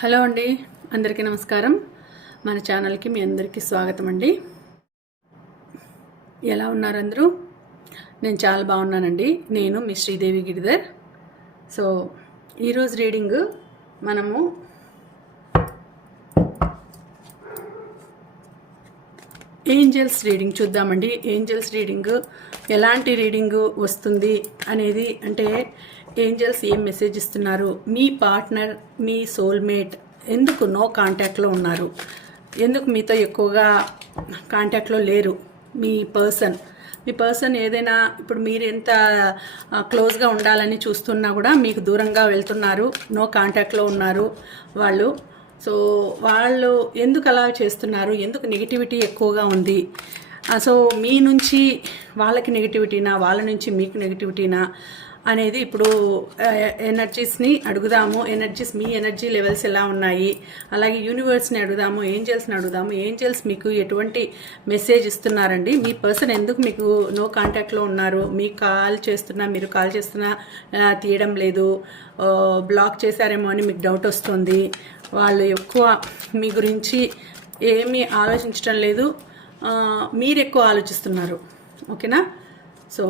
Hello అండి అందరికీ నమస్కారం. మన ఛానల్కి మీ అందరికీ స్వాగతం అండి. ఎలా ఉన్నారు అందరూ? నేను చాలా బాగున్నానండి. నేను మీ శ్రీదేవి గిరిధర్. సో ఈరోజు రీడింగ్ మనము ఏంజల్స్ రీడింగ్ చూద్దామండి. ఏంజల్స్ రీడింగ్ ఎలాంటి రీడింగ్ వస్తుంది అనేది అంటే ఏంజల్స్ ఏం మెసేజ్ ఇస్తున్నారు? మీ పార్ట్నర్ మీ సోల్మేట్ ఎందుకు నో కాంటాక్ట్లో ఉన్నారు? ఎందుకు మీతో ఎక్కువగా కాంటాక్ట్లో లేరు? మీ పర్సన్ మీ పర్సన్ ఏదైనా ఇప్పుడు మీరు ఎంత క్లోజ్గా ఉండాలని చూస్తున్నా కూడా మీకు దూరంగా వెళ్తున్నారు నో కాంటాక్ట్లో ఉన్నారు వాళ్ళు. సో వాళ్ళు ఎందుకు అలా చేస్తున్నారు? ఎందుకు నెగిటివిటీ ఎక్కువగా ఉంది? సో మీ నుంచి వాళ్ళకి నెగిటివిటీనా వాళ్ళ నుంచి మీకు నెగిటివిటీనా అనేది ఇప్పుడు ఎనర్జీస్ని అడుగుదాము. ఎనర్జీస్ మీ ఎనర్జీ లెవెల్స్ ఎలా ఉన్నాయి? అలాగే యూనివర్స్ని అడుగుదాము. ఏంజల్స్ని అడుగుదాము. ఏంజల్స్ మీకు ఎటువంటి మెసేజ్ ఇస్తున్నారండి? మీ పర్సన్ ఎందుకు మీకు నో కాంటాక్ట్లో ఉన్నారు? మీ కాల్ చేస్తున్నా మీరు కాల్ చేస్తున్నా తీయడం లేదు. బ్లాక్ చేశారేమో అని మీకు డౌట్ వస్తుంది. వాళ్ళు ఎక్కువ మీ గురించి ఏమీ ఆలోచించడం లేదు. మీరు ఎక్కువ ఆలోచిస్తున్నారు. ఓకేనా? సో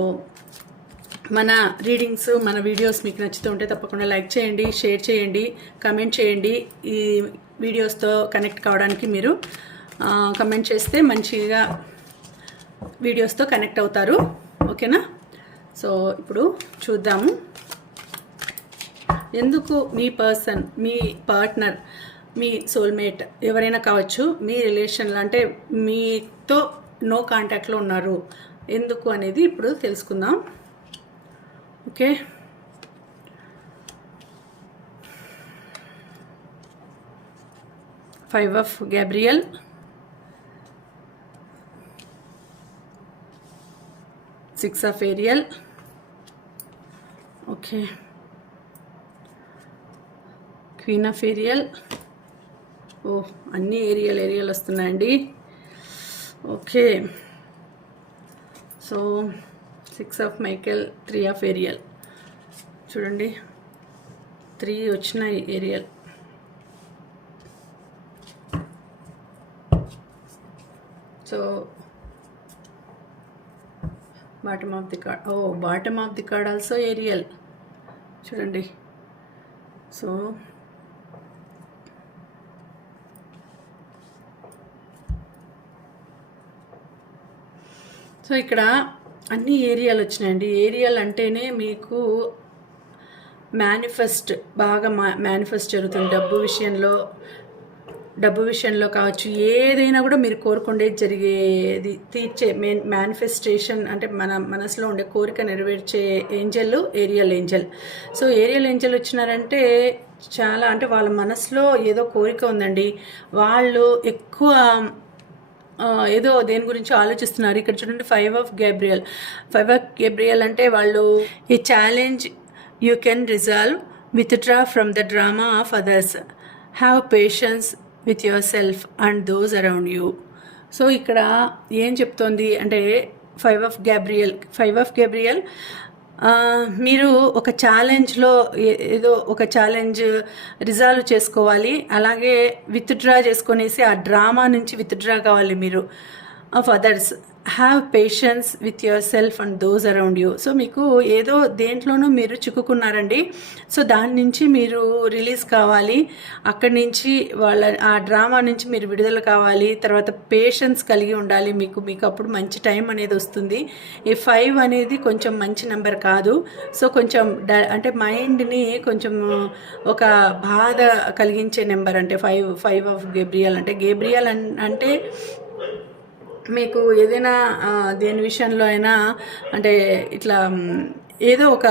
మన రీడింగ్స్ మన వీడియోస్ మీకు నచ్చుతూ ఉంటే తప్పకుండా లైక్ చేయండి షేర్ చేయండి కమెంట్ చేయండి. ఈ వీడియోస్తో కనెక్ట్ కావడానికి మీరు కమెంట్ చేస్తే మంచిగా వీడియోస్తో కనెక్ట్ అవుతారు. ఓకేనా సో ఇప్పుడు చూద్దాము. ఎందుకు మీ పర్సన్ మీ పార్ట్నర్ మీ సోల్మేట్ ఎవరైనా కావచ్చు మీ రిలేషన్లు అంటే మీతో నో కాంటాక్ట్లో ఉన్నారు. ఎందుకు అనేది ఇప్పుడు తెలుసుకుందాం. Okay five of Gabriel six of Ariel okay queen of Ariel oh అన్ని ఏరియల్ ఏరియల్ వస్తున్నాయండి. Okay so six of Michael three of Ariel. చూడండి. త్రీ వచ్చిన Ariel. So bottom of the card oh bottom of the card also Ariel చూడండి. So so ఇక్కడ అన్ని ఏరియాలు వచ్చినాయండి. ఏరియాలు అంటేనే మీకు మేనిఫెస్ట్ బాగా మా మేనిఫెస్ట్ జరుగుతుంది. డబ్బు విషయంలో డబ్బు విషయంలో కావచ్చు ఏదైనా కూడా మీరు కోరుకుండేది జరిగేది తీర్చే మెయిన్ మేనిఫెస్టేషన్ అంటే మన మనసులో ఉండే కోరిక నెరవేర్చే angel Ariel angel so Ariel angel వచ్చినారంటే చాలా అంటే వాళ్ళ మనసులో ఏదో కోరిక ఉందండి. వాళ్ళు ఎక్కువ ఏదో దేని గురించి ఆలోచిస్తున్నారు. ఇక్కడ చూడండి five of Gabriel five of Gabriel అంటే వాళ్ళు ఈ challenge you can resolve withdraw from the drama of others have patience with yourself and those around you so ఇక్కడ ఏం చెప్తోంది అంటే five of Gabriel five of Gabriel మీరు ఒక ఛాలెంజ్లో ఏ- ఏదో ఒక ఛాలెంజ్ రిజాల్వ్ చేసుకోవాలి. అలాగే విత్డ్రా చేసుకునేసి ఆ డ్రామా నుంచి విత్డ్రా కావాలి మీరు of others have patience with yourself and those around you so మీకు ఏదో దేంట్లోనూ మీరు చిక్కుకున్నారండి. సో దాని నుంచి మీరు రిలీజ్ కావాలి. అక్కడి నుంచి వాళ్ళ ఆ డ్రామా నుంచి మీరు విడుదల కావాలి. తర్వాత పేషెన్స్ కలిగి ఉండాలి. మీకు మీకు అప్పుడు మంచి టైం అనేది వస్తుంది. ఈ ఫైవ్ అనేది కొంచెం మంచి నెంబర్ కాదు. సో కొంచెం డ- అంటే మైండ్ని కొంచెం ఒక బాధ కలిగించే నెంబర్ అంటే ఫైవ్ ఫైవ్ ఆఫ్ గేబ్రియల్ అంటే గేబ్రియల్ అన్- అంటే మీకు ఏదైనా దేని విషయంలో అయినా అంటే ఇట్లా ఏదో ఒక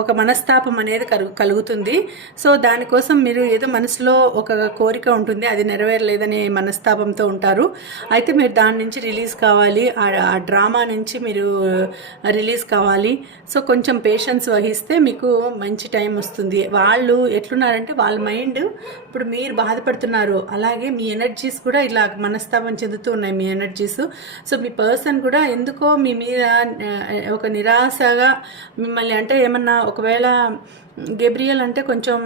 ఒక మనస్తాపం అనేది కలుగుతుంది. సో దానికోసం మీరు ఏదో మనసులో ఒక కోరిక ఉంటుంది అది నెరవేరలేదనే మనస్తాపంతో ఉంటారు. అయితే మీరు దాని నుంచి రిలీజ్ కావాలి ఆ డ్రామా నుంచి మీరు రిలీజ్ కావాలి. సో కొంచెం పేషెన్స్ వహిస్తే మీకు మంచి టైం వస్తుంది. వాళ్ళు ఎట్లున్నారంటే వాళ్ళ మైండ్ ఇప్పుడు మీరు బాధపడుతున్నారు. అలాగే మీ ఎనర్జీస్ కూడా ఇలా మనస్తాపం చెందుతూ ఉన్నాయి మీ ఎనర్జీస్. సో మీ పర్సన్ కూడా ఎందుకో మీ మీద ఒక నిరాశగా మిమ్మల్ని అంటే ఏమన్నా ఒకవేళ గేబ్రియల్ అంటే కొంచెం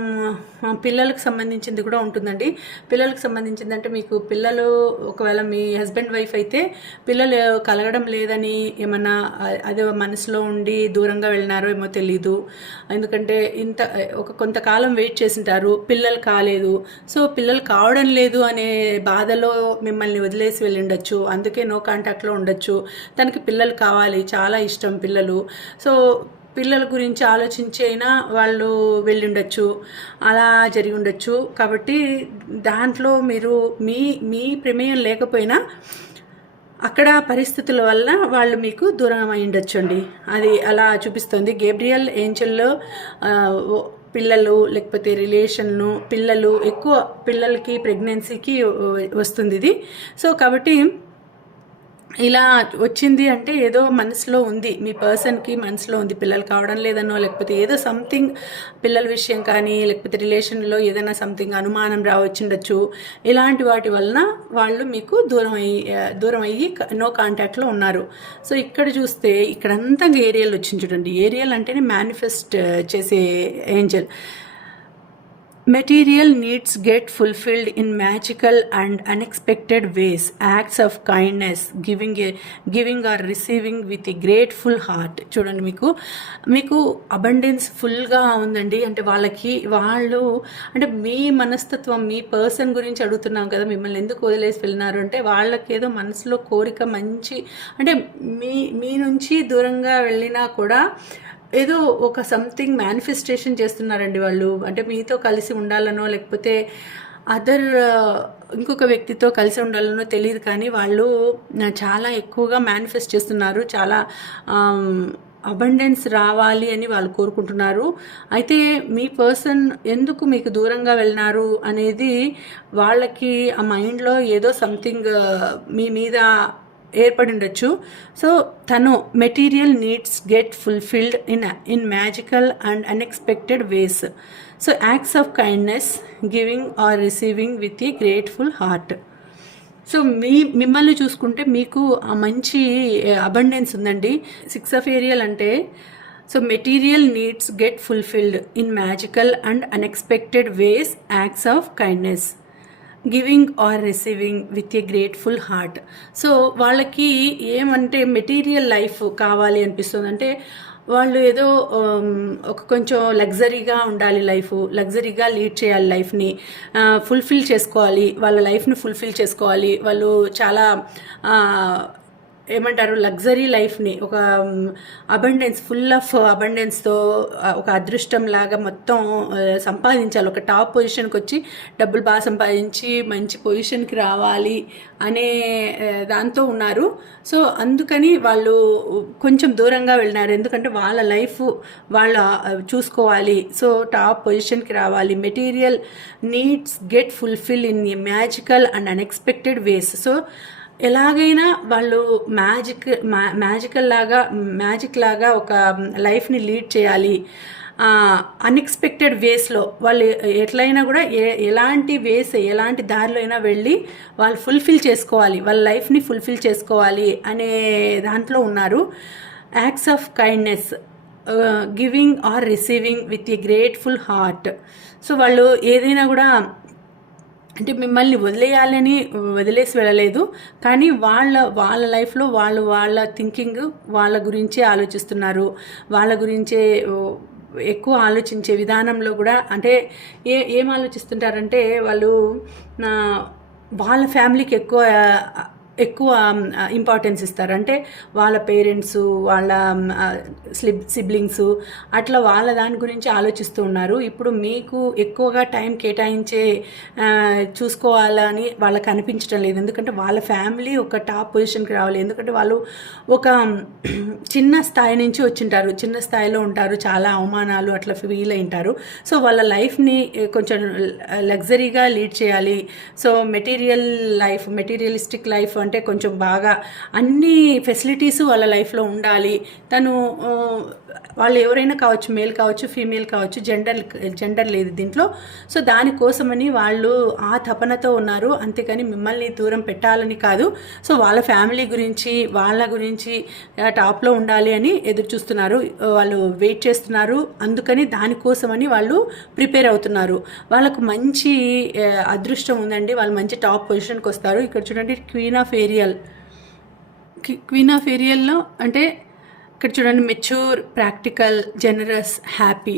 పిల్లలకు సంబంధించింది కూడా ఉంటుందండి. పిల్లలకు సంబంధించింది అంటే మీకు పిల్లలు ఒకవేళ మీ హస్బెండ్ వైఫ్ అయితే పిల్లలు కలగడం లేదని ఏమన్నా అది మనసులో ఉండి దూరంగా వెళ్ళినారో ఏమో తెలీదు. ఎందుకంటే ఇంత ఒక కొంతకాలం వెయిట్ చేసింటారు పిల్లలు కాలేదు. సో పిల్లలు కావడం లేదు అనే బాధలో మిమ్మల్ని వదిలేసి వెళ్ళి ఉండొచ్చు అందుకే నో కాంటాక్ట్లో ఉండొచ్చు. తనకి పిల్లలు కావాలి చాలా ఇష్టం పిల్లలు. సో పిల్లల గురించి ఆలోచించి అయినా వాళ్ళు వెళ్ళి ఉండొచ్చు అలా జరిగి ఉండొచ్చు కాబట్టి దాంట్లో మీరు మీ మీ ప్రమేయం లేకపోయినా అక్కడ పరిస్థితుల వల్ల వాళ్ళు మీకు దూరం అయి ఉండొచ్చండి అది అలా చూపిస్తుంది. గేబ్రియల్ ఏంజల్లో పిల్లలు లేకపోతే రిలేషన్ను పిల్లలు ఎక్కువ పిల్లలకి ప్రెగ్నెన్సీకి వస్తుంది ఇది సో కాబట్టి ఇలా వచ్చింది అంటే ఏదో మనసులో ఉంది. మీ పర్సన్కి మనసులో ఉంది. పిల్లలు కావడం లేదనో లేకపోతే ఏదో సంథింగ్ పిల్లల విషయం కానీ లేకపోతే రిలేషన్లో ఏదైనా సంథింగ్ అనుమానం రావచ్చుండొచ్చు. ఇలాంటి వాటి వలన వాళ్ళు మీకు దూరం అయ్యి దూరం అయ్యి నో కాంటాక్ట్లో ఉన్నారు. సో ఇక్కడ చూస్తే ఇక్కడంతా ఏరియల్ వచ్చింది చూడండి. ఏరియల్ అంటేనే మేనిఫెస్ట్ చేసే angel. Material needs get fulfilled in magical and unexpected ways acts of kindness giving giving or receiving with a grateful heart చూడండి మీకు. మీకు అబండెన్స్ ఫుల్గా ఉందండి. అంటే వాళ్ళకి వాళ్ళు అంటే మీ మనస్తత్వం మీ పర్సన్ గురించి అడుగుతున్నాం కదా మిమ్మల్ని ఎందుకు వదిలేసి వెళ్ళినారు? అంటే వాళ్ళకి ఏదో మనసులో కోరిక మంచి అంటే మీ మీ నుంచి దూరంగా వెళ్ళినా కూడా ఏదో ఒక సంథింగ్ మేనిఫెస్టేషన్ చేస్తున్నారండి వాళ్ళు. అంటే మీతో కలిసి ఉండాలనో లేకపోతే అదర్ uh, ఇంకొక వ్యక్తితో కలిసి ఉండాలనో తెలియదు కానీ వాళ్ళు చాలా ఎక్కువగా మేనిఫెస్ట్ చేస్తున్నారు. చాలా um, అబండెన్స్ రావాలి అని వాళ్ళు కోరుకుంటున్నారు. అయితే మీ పర్సన్ ఎందుకు మీకు దూరంగా వెళ్ళినారు అనేది వాళ్ళకి ఆ మైండ్లో ఏదో సంథింగ్ uh, మీ మీద ఏర్పడి ఉండొచ్చు సో తను material needs get fulfilled in in magical and unexpected ways. So acts of kindness giving or receiving with a grateful heart. So మీ మిమ్మల్ని చూసుకుంటే మీకు ఆ మంచి అబండెన్స్ ఉందండి. సిక్స్ ఆఫ్ ఏరియల్ అంటే so material needs get fulfilled in magical and unexpected ways acts of kindness. Giving or receiving with a grateful heart so వాళ్ళకి ఏమంటే material life కావాలి అనిపిస్తుంది అంటే వాళ్ళు ఏదో um, ఒక కొంచెం లగ్జరీగా ఉండాలి లైఫ్ లగ్జరీగా లీడ్ చేయాలి లైఫ్ని ఫుల్ఫిల్ చేసుకోవాలి వాళ్ళ లైఫ్ని ఫుల్ఫిల్ చేసుకోవాలి. వాళ్ళు చాలా ఏమంటారు లగ్జరీ లైఫ్ని ఒక అబండెన్స్ ఫుల్ ఆఫ్ అబండెన్స్తో ఒక అదృష్టం లాగా మొత్తం సంపాదించాలి. ఒక టాప్ పొజిషన్కి వచ్చి డబ్బులు బాగా సంపాదించి మంచి పొజిషన్కి రావాలి అనే దాంతో ఉన్నారు. సో అందుకని వాళ్ళు కొంచెం దూరంగా వెళ్ళినారు. ఎందుకంటే వాళ్ళ లైఫ్ వాళ్ళ చూసుకోవాలి. సో టాప్ పొజిషన్కి రావాలి. Material needs get fulfil in a magical and unexpected ways so ఎలాగైనా వాళ్ళు మ్యాజిక్ మ్యా మ్యాజికల్ లాగా మ్యాజిక్ లాగా ఒక లైఫ్ని లీడ్ చేయాలి. అన్ఎక్స్పెక్టెడ్ వేస్లో వాళ్ళు ఎట్లయినా కూడా ఏ ఎలాంటి వేస్ ఎలాంటి దారిలో అయినా వెళ్ళి వాళ్ళు ఫుల్ఫిల్ చేసుకోవాలి. వాళ్ళ లైఫ్ని ఫుల్ఫిల్ చేసుకోవాలి అనే దాంట్లో ఉన్నారు. Acts of kindness giving or receiving with a grateful heart so వాళ్ళు ఏదైనా కూడా అంటే మిమ్మల్ని వదిలేయాలని వదిలేసి వెళ్ళలేదు కానీ వాళ్ళ వాళ్ళ లైఫ్లో వాళ్ళు వాళ్ళ థింకింగ్ వాళ్ళ గురించే ఆలోచిస్తున్నారు. వాళ్ళ గురించే ఎక్కువ ఆలోచించే విధానంలో కూడా అంటే ఏ ఏం ఆలోచిస్తుంటారంటే వాళ్ళు వాళ్ళ ఫ్యామిలీకి ఎక్కువ ఎక్కువ ఇంపార్టెన్స్ ఇస్తారు. అంటే వాళ్ళ పేరెంట్స్ వాళ్ళ స్లిబ్ సిబ్లింగ్స్ అట్లా వాళ్ళ దాని గురించి ఆలోచిస్తూ ఉన్నారు. ఇప్పుడు మీకు ఎక్కువగా టైం కేటాయించే చూసుకోవాలని వాళ్ళకి అనిపించడం లేదు. ఎందుకంటే వాళ్ళ ఫ్యామిలీ ఒక టాప్ పొజిషన్కి రావాలి. ఎందుకంటే వాళ్ళు ఒక చిన్న స్థాయి నుంచి వచ్చింటారు. చిన్న స్థాయిలో ఉంటారు. చాలా అవమానాలు అట్లా ఫీల్ అయింటారు. సో వాళ్ళ లైఫ్ని కొంచెం లగ్జరీగా లీడ్ చేయాలి. So material life materialistic life అంటే కొంచెం బాగా అన్ని ఫెసిలిటీస్ వాళ్ళ లైఫ్లో ఉండాలి. తను వాళ్ళు ఎవరైనా కావచ్చు మేల్ కావచ్చు ఫీమేల్ కావచ్చు జెండర్ జెండర్ లేదు దీంట్లో. సో దానికోసమని వాళ్ళు ఆ తపనతో ఉన్నారు. అంతేకాని మిమ్మల్ని దూరం పెట్టాలని కాదు. సో వాళ్ళ ఫ్యామిలీ గురించి వాళ్ళ గురించి టాప్లో ఉండాలి అని ఎదురు చూస్తున్నారు. వాళ్ళు వెయిట్ చేస్తున్నారు. అందుకని దానికోసమని వాళ్ళు ప్రిపేర్ అవుతున్నారు. వాళ్ళకు మంచి అదృష్టం ఉందండి. వాళ్ళు మంచి టాప్ పొజిషన్కి వస్తారు. ఇక్కడ చూడండి queen of Ariel queen of ఏరియల్లో అంటే ఇక్కడ చూడండి మెచ్యూర్ ప్రాక్టికల్ జనరస్ హ్యాపీ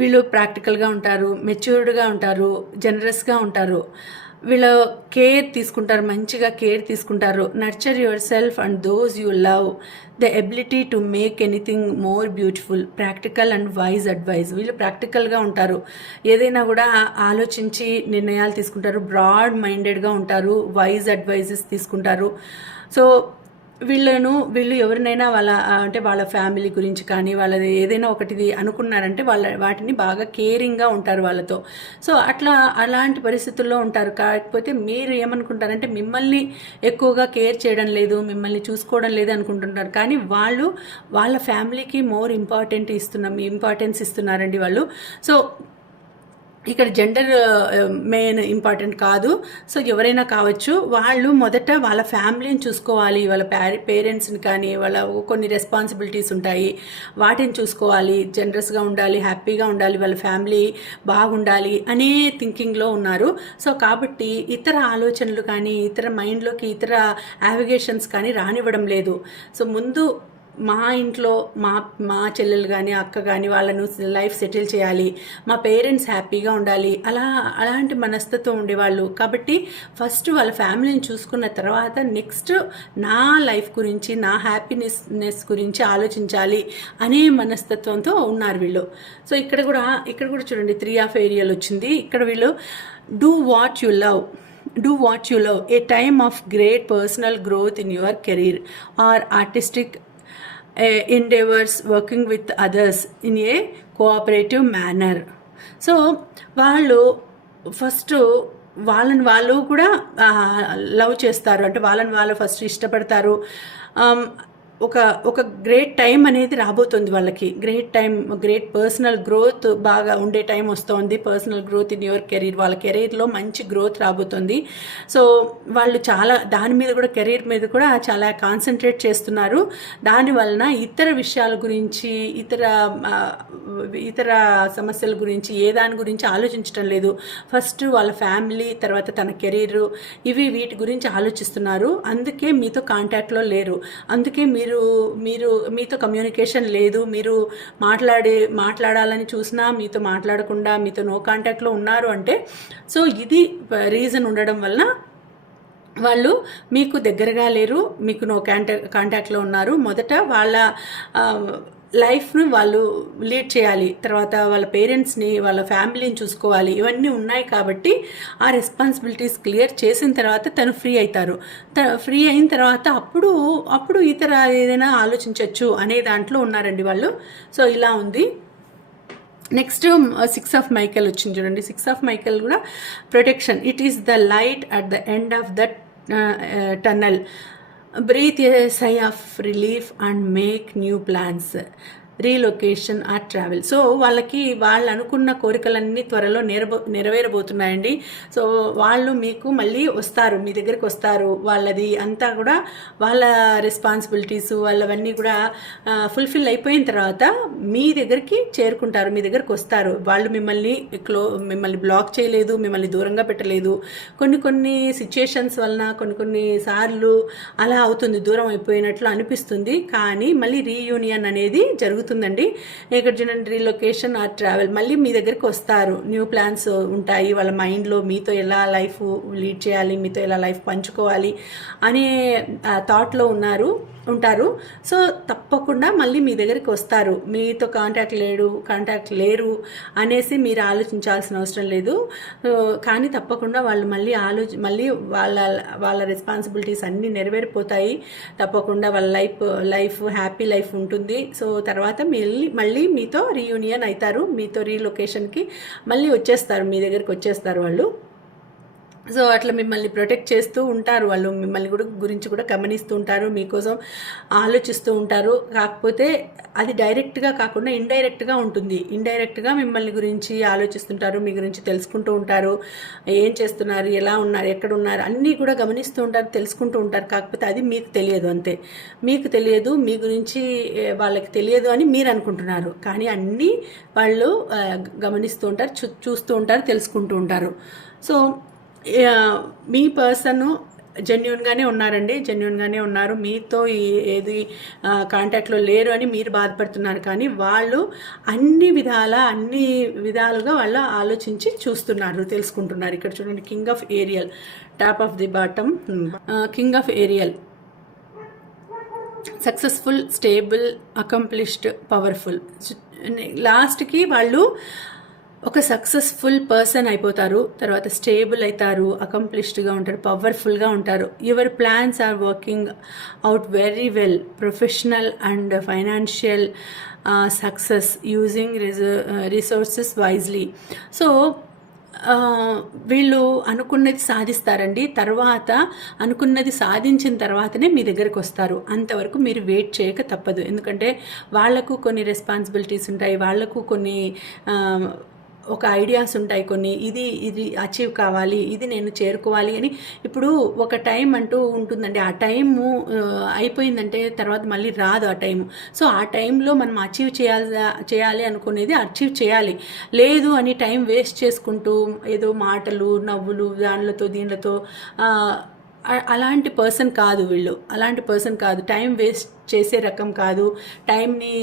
వీళ్ళు ప్రాక్టికల్గా ఉంటారు మెచ్యూర్డ్గా ఉంటారు జనరస్గా ఉంటారు. వీళ్ళు కేర్ తీసుకుంటారు మంచిగా కేర్ తీసుకుంటారు. Nurture yourself and those you love the ability to make anything more beautiful practical and wise advice వీళ్ళు ప్రాక్టికల్గా ఉంటారు. ఏదైనా కూడా ఆలోచించి నిర్ణయాలు తీసుకుంటారు. బ్రాడ్ మైండెడ్గా ఉంటారు. వైజ్ అడ్వైజెస్ తీసుకుంటారు. సో వీళ్ళను వీళ్ళు ఎవరినైనా వాళ్ళ అంటే వాళ్ళ ఫ్యామిలీ గురించి కానీ వాళ్ళది ఏదైనా ఒకటిది అనుకున్నారంటే వాళ్ళ వాటిని బాగా కేరింగ్గా ఉంటారు వాళ్ళతో. సో అట్లా అలాంటి పరిస్థితుల్లో ఉంటారు. కాకపోతే మీరు ఏమనుకుంటారంటే మిమ్మల్ని ఎక్కువగా కేర్ చేయడం లేదు మిమ్మల్ని చూసుకోవడం లేదు అనుకుంటుంటారు. కానీ వాళ్ళు వాళ్ళ ఫ్యామిలీకి మోర్ ఇంపార్టెంట్ ఇస్తున్నాం ఇంపార్టెన్స్ ఇస్తున్నారండి వాళ్ళు. సో ఇక్కడ జెండర్ మెయిన్ ఇంపార్టెంట్ కాదు. సో ఎవరైనా కావచ్చు వాళ్ళు మొదట వాళ్ళ ఫ్యామిలీని చూసుకోవాలి. వాళ్ళ పేరెంట్స్ని కానీ వాళ్ళ కొన్ని రెస్పాన్సిబిలిటీస్ ఉంటాయి. వాటిని చూసుకోవాలి. జనరస్గా ఉండాలి హ్యాపీగా ఉండాలి వాళ్ళ ఫ్యామిలీ బాగుండాలి అనే థింకింగ్లో ఉన్నారు. సో కాబట్టి ఇతర ఆలోచనలు కానీ ఇతర మైండ్లోకి ఇతర యావిగేషన్స్ కానీ రానివ్వడం లేదు. సో ముందు మా ఇంట్లో మా మా చెల్లెలు కానీ అక్క కానీ వాళ్ళను లైఫ్ సెటిల్ చేయాలి. మా పేరెంట్స్ హ్యాపీగా ఉండాలి. అలా అలాంటి మనస్తత్వం ఉండేవాళ్ళు. కాబట్టి ఫస్ట్ వాళ్ళ ఫ్యామిలీని చూసుకున్న తర్వాత నెక్స్ట్ నా లైఫ్ గురించి నా హ్యాపీనెస్నెస్ గురించి ఆలోచించాలి అనే మనస్తత్వంతో ఉన్నారు వీళ్ళు. సో ఇక్కడ కూడా ఇక్కడ కూడా చూడండి త్రీ ఆఫ్ ఏరియాలు వచ్చింది. ఇక్కడ వీళ్ళు do what you love do what you love a time of great personal growth in your career or artistic endeavours working with others in a cooperative manner so వాళ్ళు ఫస్ట్ వాళ్ళని వాళ్ళు కూడా love చేస్తారు అంటే వాళ్ళని వాళ్ళు ఫస్ట్ ఇష్టపడతారు ఒక ఒక గ్రేట్ టైం అనేది రాబోతుంది వాళ్ళకి. Great time great personal growth బాగా ఉండే టైం వస్తుంది. Personal growth in your career వాళ్ళ కెరీర్లో మంచి గ్రోత్ రాబోతుంది. సో వాళ్ళు చాలా దాని మీద కూడా కెరీర్ మీద కూడా చాలా కాన్సన్ట్రేట్ చేస్తున్నారు. దాని వలన ఇతర విషయాల గురించి ఇతర ఇతర సమస్యల గురించి ఏ దాని గురించి ఆలోచించడం లేదు. ఫస్ట్ వాళ్ళ ఫ్యామిలీ తర్వాత తన కెరీర్ ఇవి వీటి గురించి ఆలోచిస్తున్నారు. అందుకే మీతో కాంటాక్ట్లో లేరు. అందుకే మీరు మీరు మీరు మీతో కమ్యూనికేషన్ లేదు మీరు మాట్లాడే మాట్లాడాలని చూసినా మీతో మాట్లాడకుండా మీతో నో కాంటాక్ట్లో ఉన్నారు అంటే సో ఇది రీజన్ ఉండడం వలన వాళ్ళు మీకు దగ్గరగా లేరు మీకు నో కాంటాక్ట్ కాంటాక్ట్లో ఉన్నారు. మొదట వాళ్ళ లైఫ్ను వాళ్ళు లీడ్ చేయాలి. తర్వాత వాళ్ళ పేరెంట్స్ని వాళ్ళ ఫ్యామిలీని చూసుకోవాలి. ఇవన్నీ ఉన్నాయి కాబట్టి ఆ రెస్పాన్సిబిలిటీస్ క్లియర్ చేసిన తర్వాత తను ఫ్రీ అవుతారు. ఫ్రీ అయిన తర్వాత అప్పుడు అప్పుడు ఇతర ఏదైనా ఆలోచించవచ్చు అనే దాంట్లో ఉన్నారండి వాళ్ళు. సో ఇలా ఉంది. నెక్స్ట్ సిక్స్ ఆఫ్ మైకెల్ వచ్చింది చూడండి. సిక్స్ ఆఫ్ మైకెల్ కూడా protection. It is the light at the end of that tunnel breathe a sigh of relief and make new plans. Relocation or travel. So వాళ్ళకి వాళ్ళు అనుకున్న కోరికలన్నీ త్వరలో నెరబో నెరవేరబోతున్నాయండి. So వాళ్ళు మీకు మళ్ళీ వస్తారు మీ దగ్గరికి వస్తారు. వాళ్ళది అంతా కూడా వాళ్ళ రెస్పాన్సిబిలిటీస్ వాళ్ళవన్నీ కూడా ఫుల్ఫిల్ అయిపోయిన తర్వాత మీ దగ్గరికి చేరుకుంటారు మీ దగ్గరికి వస్తారు. వాళ్ళు మిమ్మల్ని క్లో మిమ్మల్ని బ్లాక్ చేయలేదు మిమ్మల్ని దూరంగా పెట్టలేదు. కొన్ని కొన్ని సిచ్యుయేషన్స్ వలన కొన్ని కొన్ని సార్లు అలా అవుతుంది దూరం అయిపోయినట్లు అనిపిస్తుంది. కానీ మళ్ళీ రీయూనియన్ అనేది జరుగుతుంది. జరుగుతుందండి. ఇక్కడ చూడండి రీలొకేషన్ ఆర్ ట్రావెల్ మళ్ళీ మీ దగ్గరికి వస్తారు. న్యూ ప్లాన్స్ ఉంటాయి. వాళ్ళ మైండ్లో మీతో ఎలా లైఫ్ లీడ్ చేయాలి మీతో ఎలా లైఫ్ పంచుకోవాలి అనే థాట్లో ఉన్నారు. ఉంటారు. సో తప్పకుండా మళ్ళీ మీ దగ్గరికి వస్తారు. మీతో కాంటాక్ట్ లేడు కాంటాక్ట్ లేరు అనేసి మీరు ఆలోచించాల్సిన అవసరం లేదు. కానీ తప్పకుండా వాళ్ళు మళ్ళీ ఆలోచి మళ్ళీ వాళ్ళ వాళ్ళ రెస్పాన్సిబిలిటీస్ అన్నీ నెరవేరిపోతాయి. తప్పకుండా వాళ్ళ లైఫ్ లైఫ్ హ్యాపీ లైఫ్ ఉంటుంది. సో తర్వాత మళ్ళీ మళ్ళీ మీతో రీయూనియన్ అవుతారు. మీతో రీలొకేషన్కి మళ్ళీ వచ్చేస్తారు. మీ దగ్గరికి వచ్చేస్తారు వాళ్ళు. సో అట్లా మిమ్మల్ని ప్రొటెక్ట్ చేస్తూ ఉంటారు. వాళ్ళు మిమ్మల్ని కూడా గురించి కూడా గమనిస్తూ ఉంటారు. మీకోసం ఆలోచిస్తూ ఉంటారు. కాకపోతే అది డైరెక్ట్గా కాకుండా ఇండైరెక్ట్గా ఉంటుంది. ఇండైరెక్ట్గా మిమ్మల్ని గురించి ఆలోచిస్తుంటారు. మీ గురించి తెలుసుకుంటూ ఉంటారు. ఏం చేస్తున్నారు? ఎలా ఉన్నారు? ఎక్కడ ఉన్నారు? అన్నీ కూడా గమనిస్తూ ఉంటారు తెలుసుకుంటూ ఉంటారు. కాకపోతే అది మీకు తెలియదు అంతే. మీకు తెలియదు మీ గురించి వాళ్ళకి తెలియదు అని మీరు అనుకుంటున్నారు. కానీ అన్నీ వాళ్ళు గమనిస్తూ ఉంటారు చూ చూస్తూ ఉంటారు తెలుసుకుంటూ ఉంటారు. సో మీ పర్సన్ జెన్యున్గానే ఉన్నారండి జెన్యున్గానే ఉన్నారు. మీతో ఏది కాంటాక్ట్లో లేరు అని మీరు బాధపడుతున్నారు. కానీ వాళ్ళు అన్ని విధాల అన్ని విధాలుగా వాళ్ళు ఆలోచించి చూస్తున్నారు తెలుసుకుంటున్నారు. ఇక్కడ చూడండి king of Ariel top of the bottom king of Ariel successful stable accomplished powerful లాస్ట్కి వాళ్ళు ఒక సక్సెస్ఫుల్ పర్సన్ అయిపోతారు తర్వాత స్టేబుల్ అవుతారు అకంప్లిష్డ్గా ఉంటారు పవర్ఫుల్గా ఉంటారు. Your plans are working out very well professional and financial success using resources wisely so వీళ్ళు అనుకున్నది సాధిస్తారండి. తర్వాత అనుకున్నది సాధించిన తర్వాతనే మీ దగ్గరకు వస్తారు. అంతవరకు మీరు వెయిట్ చేయక తప్పదు. ఎందుకంటే వాళ్ళకు కొన్ని రెస్పాన్సిబిలిటీస్ ఉంటాయి వాళ్ళకు కొన్ని uh, ఒక ఐడియాస్ ఉంటాయి కొన్ని. ఇది ఇది అచీవ్ కావాలి ఇది నేను చేరుకోవాలి అని ఇప్పుడు ఒక టైం అంటూ ఉంటుందండి. ఆ టైము అయిపోయిందంటే తర్వాత మళ్ళీ రాదు ఆ టైము సో ఆ టైంలో మనం అచీవ్ చేయాలి చేయాలి అనుకునేది అచీవ్ చేయాలి. లేదు అని టైం వేస్ట్ చేసుకుంటూ ఏదో మాటలు నవ్వులు దానిలతో దీనిలతో అలాంటి పర్సన్ కాదు వీళ్ళు. అలాంటి పర్సన్ కాదు. టైం వేస్ట్ చేసే రకం కాదు. టైంని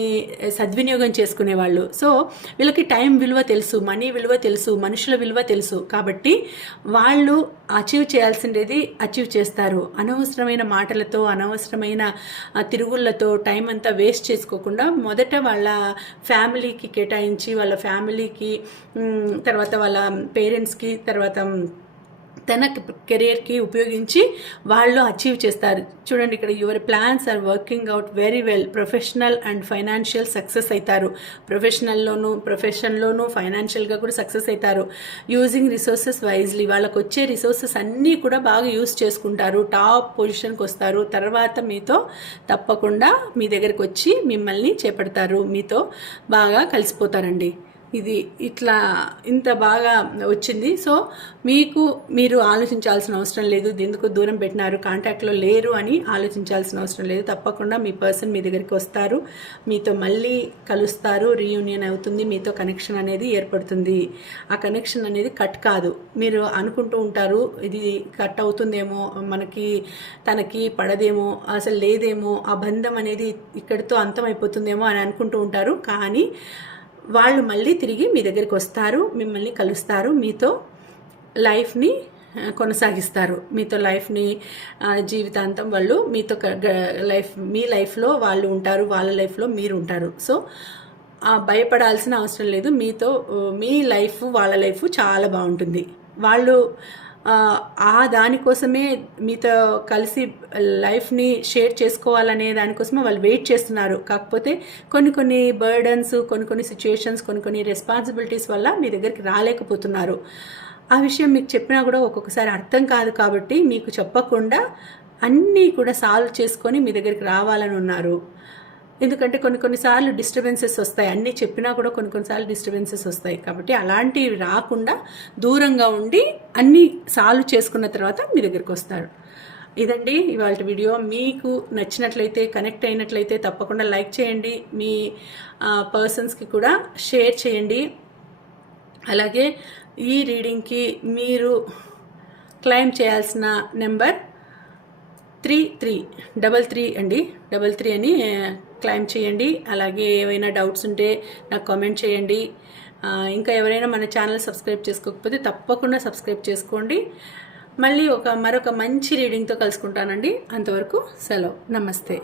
సద్వినియోగం చేసుకునే వాళ్ళు. సో వీళ్ళకి టైం విలువ తెలుసు మనీ విలువ తెలుసు మనుషుల విలువ తెలుసు. కాబట్టి వాళ్ళు అచీవ్ చేయాల్సిండేది అచీవ్ చేస్తారు. అనవసరమైన మాటలతో అనవసరమైన తిరుగుళ్ళతో టైం అంతా వేస్ట్ చేసుకోకుండా మొదట వాళ్ళ ఫ్యామిలీకి కేటాయించి వాళ్ళ ఫ్యామిలీకి తర్వాత వాళ్ళ పేరెంట్స్కి తర్వాత తన కెరియర్కి ఉపయోగించి వాళ్ళు అచీవ్ చేస్తారు. చూడండి ఇక్కడ your plans are working out very well. Professional and financial success అవుతారు. ప్రొఫెషనల్లోను ప్రొఫెషన్లోను ఫైనాన్షియల్గా కూడా సక్సెస్ అవుతారు. యూజింగ్ రిసోర్సెస్ వైజ్లీ వాళ్ళకు వచ్చే రిసోర్సెస్ అన్నీ కూడా బాగా యూస్ చేసుకుంటారు. టాప్ పొజిషన్కి వస్తారు. తర్వాత మీతో తప్పకుండా మీ దగ్గరికి వచ్చి మిమ్మల్ని చేపడతారు. మీతో బాగా కలిసిపోతారండి. ఇది ఇట్లా ఇంత బాగా వచ్చింది. సో మీకు మీరు ఆలోచించాల్సిన అవసరం లేదు. ఎందుకు దూరం పెట్టినారు? కాంటాక్ట్లో లేరు అని ఆలోచించాల్సిన అవసరం లేదు. తప్పకుండా మీ పర్సన్ మీ దగ్గరికి వస్తారు. మీతో మళ్ళీ కలుస్తారు. రీయూనియన్ అవుతుంది. మీతో కనెక్షన్ అనేది ఏర్పడుతుంది. ఆ కనెక్షన్ అనేది కట్ కాదు. మీరు అనుకుంటూ ఉంటారు ఇది కట్ అవుతుందేమో మనకి తనకి పడదేమో అసలు లేదేమో ఆ బంధం అనేది ఇక్కడితో అంతమైపోతుందేమో అని అనుకుంటూ ఉంటారు. కానీ వాళ్ళు మళ్ళీ తిరిగి మీ దగ్గరికి వస్తారు మిమ్మల్ని కలుస్తారు మీతో లైఫ్ని కొనసాగిస్తారు. మీతో లైఫ్ని జీవితాంతం వాళ్ళు మీతో లైఫ్ మీ లైఫ్లో వాళ్ళు ఉంటారు వాళ్ళ లైఫ్లో మీరు ఉంటారు. సో భయపడాల్సిన అవసరం లేదు. మీతో మీ లైఫ్ వాళ్ళ లైఫ్ చాలా బాగుంటుంది. వాళ్ళు ఆ, దానికోసమే మీతో కలిసి లైఫ్ని షేర్ చేసుకోవాలనే దానికోసమే వాళ్ళు వెయిట్ చేస్తున్నారు. కాకపోతే కొన్ని కొన్ని బర్డన్స్ కొన్ని కొన్ని సిచ్యుయేషన్స్ కొన్ని కొన్ని రెస్పాన్సిబిలిటీస్ వల్ల మీ దగ్గరికి రాలేకపోతున్నారు. ఆ విషయం మీకు చెప్పినా కూడా ఒక్కొక్కసారి అర్థం కాదు కాబట్టి మీకు చెప్పకుండా అన్నీ కూడా సాల్వ్ చేసుకొని మీ దగ్గరికి రావాలని ఉన్నారు. ఎందుకంటే కొన్ని కొన్నిసార్లు డిస్టర్బెన్సెస్ వస్తాయి. అన్నీ చెప్పినా కూడా కొన్ని కొన్నిసార్లు డిస్టర్బెన్సెస్ వస్తాయి. కాబట్టి అలాంటివి రాకుండా దూరంగా ఉండి అన్నీ సాల్వ్ చేసుకున్న తర్వాత మీ దగ్గరికి వస్తారు. ఇదండి ఇవాళ వీడియో. మీకు నచ్చినట్లయితే కనెక్ట్ అయినట్లయితే తప్పకుండా లైక్ చేయండి. మీ పర్సన్స్కి కూడా షేర్ చేయండి. అలాగే ఈ రీడింగ్కి మీరు క్లైమ్ చేయాల్సిన number three three double three అండి. డబల్ త్రీ అని క్లైమ్ చేయండి. అలాగే ఏవైనా డౌట్స్ ఉంటే నాకు కామెంట్ చేయండి. ఇంకా ఎవరైనా మన ఛానల్ సబ్స్క్రైబ్ చేసుకోకపోతే తప్పకుండా సబ్స్క్రైబ్ చేసుకోండి. మళ్ళీ ఒక మరొక మంచి రీడింగ్తో కలుసుకుంటానండి. అంతవరకు సెలవు. నమస్తే.